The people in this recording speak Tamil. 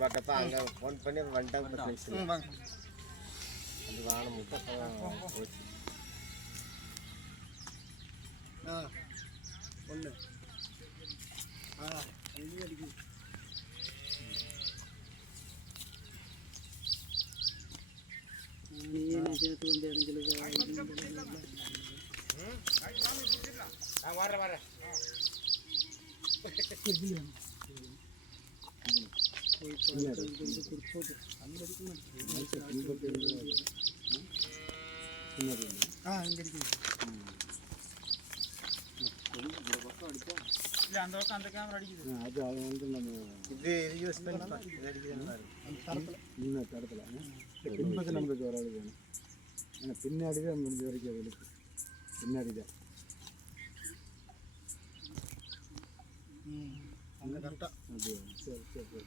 பார்த்தப்ப அங்கே ஃபோன் பண்ணி வந்துட்டாங்க வாங்க. அது வானம் முட்டை போச்சு. ஆ ஒன்று ஆ அடிக்குது. நீ என்ன சேர்த்து வந்து இறஞ்சலுக்கு ஆ இங்கே இல்லை அந்த பக்கம் அந்த கேமரா அடிக்குது அது அது வந்து நம்ம இது இது யூஸ் பண்ணி பாரு. இது அந்த தரத்தில் இன்னும் பின்பக்கம் நம்மளுக்கு வராது வேணும் ஏன்னா பின்னாடி தான் முடிஞ்ச வரைக்கும் அது இருக்கு பின்னாடி தான் ம். அங்கே கரெக்டாக அப்படியா? சரி சரி சரி.